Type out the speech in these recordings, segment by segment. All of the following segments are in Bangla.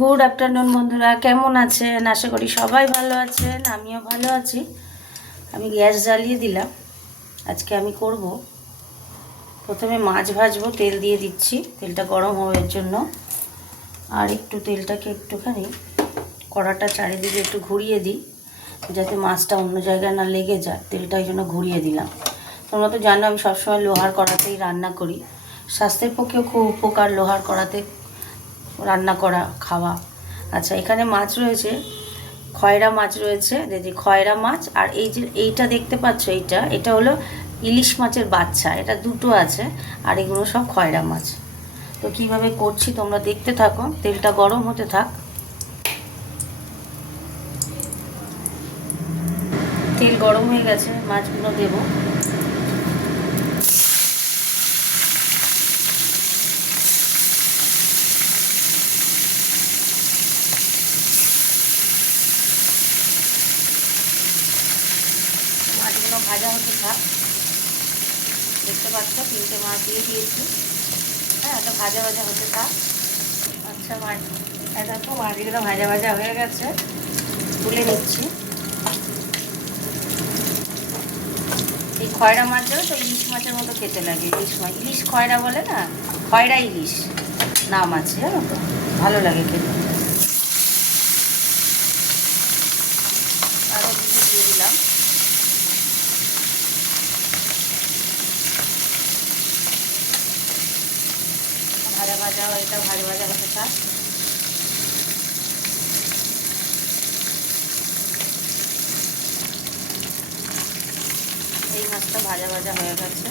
গুড আফটারনুন বন্ধুরা, কেমন আছেন? আশা করি সবাই ভালো আছেন, আমিও ভালো আছি। আমি গ্যাস জ্বালিয়ে দিলাম। আজকে আমি করব, প্রথমে মাছ ভাজবো, তেল দিয়ে দিচ্ছি। তেলটা গরম হওয়ার জন্য। আর একটু তেলটাকে একটুখানি কড়াটা চারিদিকে একটু ঘুরিয়ে দিই, যাতে মাছটা অন্য জায়গায় না লেগে যায়। তেলটা এই জন্য ঘুরিয়ে দিলাম। তোমরা তো জানো, আমি সবসময় লোহার কড়াতেই রান্না করি। স্বাস্থ্যের পক্ষেও খুব উপকার লোহার কড়াতে। রান্না করা, খাওয়া। আচ্ছা এখানে মাছ রয়েছে, খয়রা মাছ রয়েছে যে খয়রা মাছ, আর এই যে এইটা দেখতে পাচ্ছ এইটা, এটা হলো ইলিশ মাছের বাচ্চা, এটা দুটো আছে, আর এগুলো সব খয়রা মাছ। তো কীভাবে করছি তোমরা দেখতে থাকো, তেলটা গরম হতে থাক। তেল গরম হয়ে গেছে, মাছগুলো দেবো মাছগুলো ভাজা হতে থাক দেখতে পাচ্ছ, তিনটে মাছ দিয়ে দিয়েছি। হ্যাঁ এটা ভাজা ভাজা হতে থাক আচ্ছা মাছ এটা তো মাছগুলো ভাজা ভাজা হয়ে গেছে। তুলে নিচ্ছি। এই খয়রা মাছ তো ইলিশ মাছের মতো খেতে লাগে, ইলিশ মাছ। ইলিশ খয়রা বলে না? খয়রা ইলিশ নাম আছে, জানো তো? ভালো লাগে খেতে। আরও কিছু দিয়ে দিলাম। ভাজা ভাজা এটা ভাজা ভাজা হতে থাক। এই মাছটা ভাজা ভাজা হয়ে গেছে।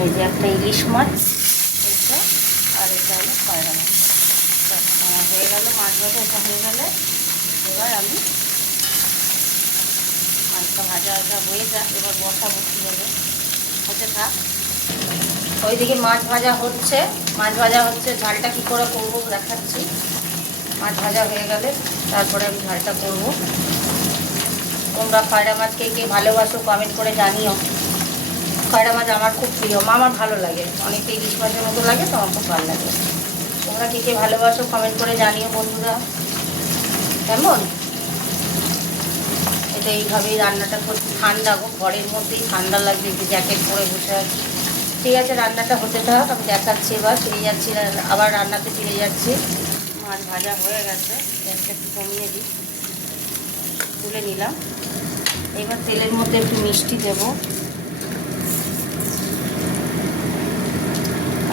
এই যে একটা ইলিশ মাছ এটা আর এটা হলো কয়রা মাছ। হয়ে গেল, মাছ ভাজা এটা হয়ে গেলে এবার আমি মাছটা ভাজা ভাজা হয়ে যাক এবার বসাবো। হতে থাক। ওইদিকে মাছ ভাজা হচ্ছে। মাছ ভাজা হচ্ছে, ঝালটা কী করে করব দেখাচ্ছি। মাছ ভাজা হয়ে গেলে তারপরে আমি ঝালটা করব। তোমরা খয়রা মাছ কে কে ভালোবাসো কমেন্ট করে জানিও। খয়রা মাছ আমার খুব প্রিয়। আমার ভালো লাগে। অনেকটা ইলিশ মাছের মতো লাগে, তো আমার খুব ভালো লাগে। তোমরা কে কে ভালোবাসো কমেন্ট করে জানিও বন্ধুরা। কেমন? এটা এইভাবেই রান্নাটা করছি। ঠান্ডা ঘরের মধ্যেই ঠান্ডা লাগবে একটু জ্যাকেট পরে বসে আছি। ঠিক আছে, রান্নাটা হতে থাক, আমি দেখাচ্ছি এবার, ফিরে যাচ্ছি আবার রান্নাতে ফিরে যাচ্ছি। মাছ ভাজা হয়ে গেছে গ্যাসটা একটু কমিয়ে দিই। তুলে নিলাম। এবার তেলের মধ্যে একটু মিষ্টি দেব।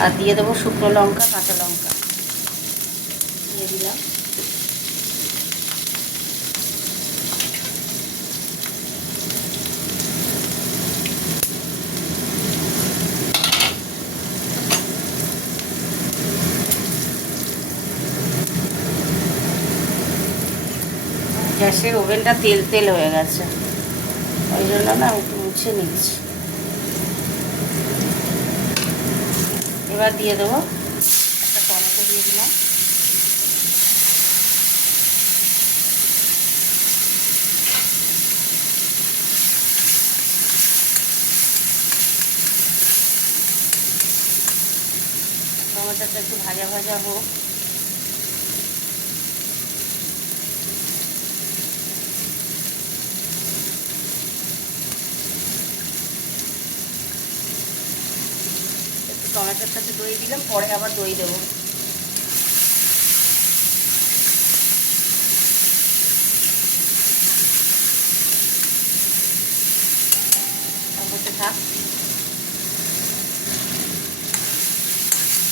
আর দিয়ে দেবো শুকনো লঙ্কা, কাঁচা লঙ্কা। দিয়ে দিলাম। গ্যাসের ওভেনটা তেল তেল হয়ে গেছে। ওই জন্য না আমি একটু মুছে নিচ্ছি। এবার দিয়ে দেবো একটা টমেটো দিয়ে দিলাম। টমেটোটা একটু ভাজা ভাজা হোক। টমেটোর সাথে দই দিলাম, পরে আবার দই দেবো। থাক।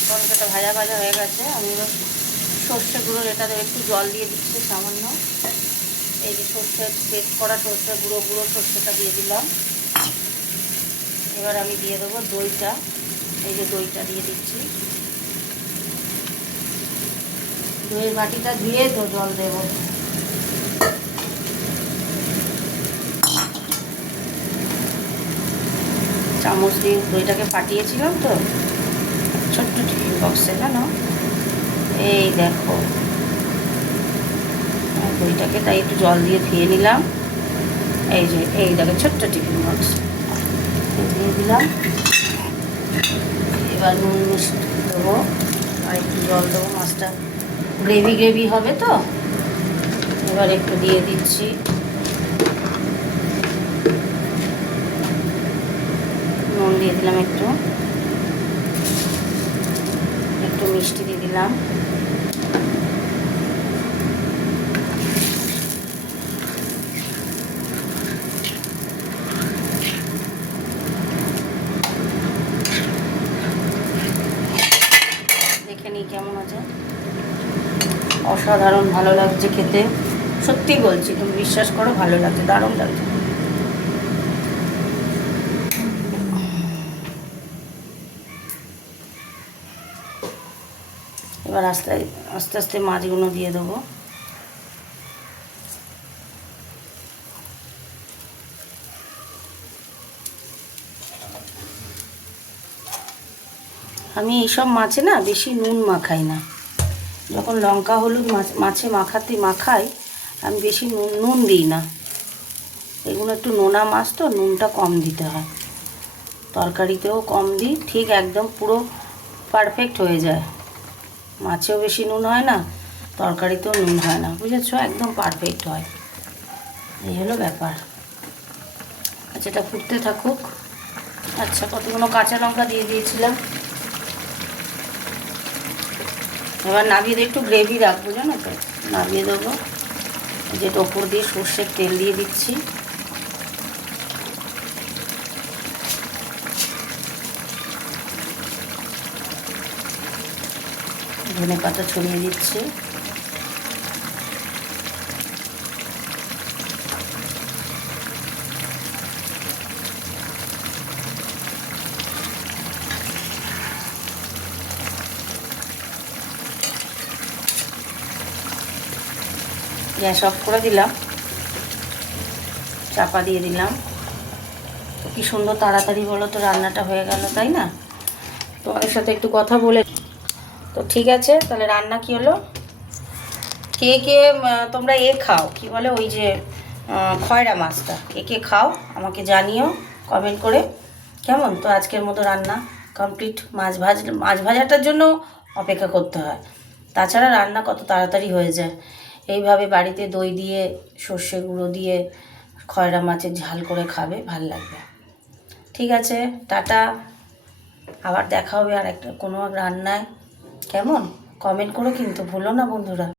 টমেটোটা ভাজা ভাজা হয়ে গেছে, আমি এবার সর্ষে গুঁড়ো এটা একটু জল দিয়ে দিচ্ছি সামান্য। এই যে সর্ষে পেস্ট করা সর্ষে গুঁড়ো গুঁড়ো সর্ষেটা দিয়ে দিলাম। এবার আমি দিয়ে দেবো দইটা। এই যে দইটা দিয়ে দিচ্ছি। দইয়ের বাটিটা ধুয়ে তো জল দেবো। চামচ দিয়ে দইটাকে ফাটিয়েছিলাম তো। ছোট্ট টিফিন বক্সে জানো এই দেখো। দইটাকে তাই একটু জল দিয়ে ধুয়ে নিলাম। এই যে, এই দেখো ছোট্ট টিফিন বক্স। দিয়ে দিলাম। এবার নুন মিষ্টি দেবো, আর একটু জল দেবো, মাছটা গ্রেভি গ্রেভি হবে তো? এবার একটু দিয়ে দিচ্ছি। নুন দিয়ে দিলাম একটু। একটু মিষ্টি দিয়ে দিলাম দেখে নিই কেমন আছে অসাধারণ, ভালো লাগছে খেতে। সত্যি বলছি, তুমি বিশ্বাস করো, ভালো লাগছে, দারুণ লাগছে। এবার আস্তে আস্তে আস্তে মাছগুলো দিয়ে দেবো। আমি এইসব মাছে না, বেশি নুন মাখাই না। যখন লঙ্কা, হলুদ মাছ, মাছে মাখাতে মাখাই, আমি বেশি নুন নুন দিই না। এগুলো একটু নোনা মাছ তো, নুনটা কম দিতে হয়। তরকারিতেও কম দিই, ঠিক একদম পুরো পারফেক্ট হয়ে যায়। মাছেও বেশি নুন হয় না, তরকারিতেও নুন হয় না, বুঝেছ? একদম পারফেক্ট হয়। এই হলো ব্যাপার। আচ্ছা এটা ফুটতে থাকুক। আচ্ছা কতগুলো কাঁচা লঙ্কা দিয়ে দিয়েছিলাম? এবার নামিয়ে দিয়ে একটু গ্রেভি রাখব, জানো তো? নামিয়ে দেবো। যে ওপর দিয়ে সর্ষের তেল দিয়ে দিচ্ছি। ধনে পাতা ছড়িয়ে দিচ্ছি। গ্যাস অফ করে দিলাম। চাপা দিয়ে দিলাম। তো কি সুন্দর তাড়াতাড়ি বলো তো, রান্নাটা হয়ে গেল, তাই না? তোমাদের সাথে একটু কথা বলে তো ঠিক আছে, তাহলে রান্না কি হলো? কে কে তোমরা এ খাও, কি বলে ওই যে খয়রা মাছটা, কে কে খাও, আমাকে জানিও কমেন্ট করে। কেমন? তো আজকের মতো রান্না কমপ্লিট মাছ ভাজ, মাছ ভাজাটার জন্য অপেক্ষা করতে হয়। তাছাড়া রান্না কত তাড়াতাড়ি হয়ে যায়। এইভাবে বাড়িতে দই দিয়ে, সর্ষে গুঁড়ো দিয়ে, খয়রা মাছের ঝাল করে খাবে, ভালো লাগবে। ঠিক আছে, টাটা। আবার দেখা হবে আর একটা কোনো রান্নায়। কেমন? কমেন্ট করে কিন্তু, ভুলো না বন্ধুরা।